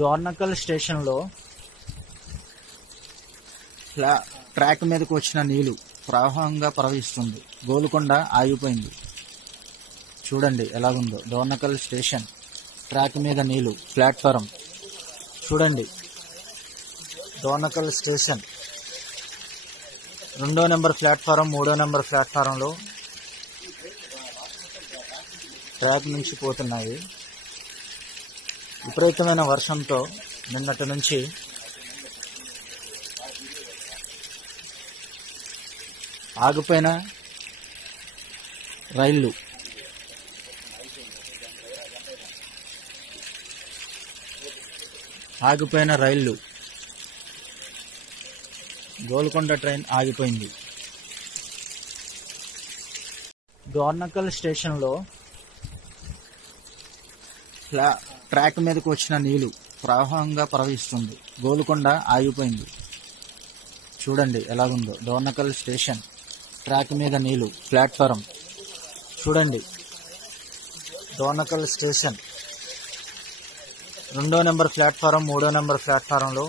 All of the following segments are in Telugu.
డోర్నకల్ స్టేషన్లో ట్రాక్ మీదకు వచ్చిన నీళ్లు ప్రవాహంగా ప్రవహిస్తుంది. గోల్కొండ ఆగిపోయింది. చూడండి ఎలాగుందో. డోర్నకల్ స్టేషన్ ట్రాక్ మీద నీళ్లు. ప్లాట్ఫారం చూడండి. డోర్నకల్ స్టేషన్ 2వ నెంబర్ ప్లాట్ఫారం 3వ నెంబర్ ప్లాట్ఫారంలో ట్రాక్ నుంచి పోతున్నాయి. విపరీతమైన వర్షంతో నిన్నటి నుంచి ఆగిపోయిన రైళ్లు గోల్కొండ ట్రైన్ ఆగిపోయింది. డోర్నకల్ స్టేషన్లో ట్రాక్ మీదకు వచ్చిన నీళ్లు ప్రవాహంగా ప్రవహిస్తుంది. గోల్కొండ ఆగిపోయింది. చూడండి ఎలాగుందో. డోర్నకల్ స్టేషన్ ట్రాక్ మీద నీళ్లు. ప్లాట్ఫారం చూడండి. డోర్నకల్ స్టేషన్ 2వ నెంబర్ ప్లాట్ఫారం 3వ నెంబర్ ప్లాట్ఫారంలో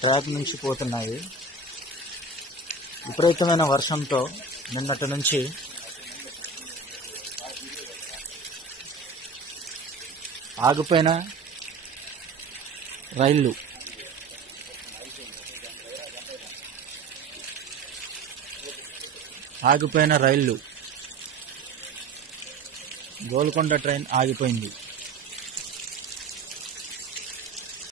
ట్రాక్ నుంచి పోతున్నాయి. విపరీతమైన వర్షంతో నిన్నటి నుంచి ఆగిపోయిన రైళ్లు గోల్కొండ ట్రైన్ ఆగిపోయింది.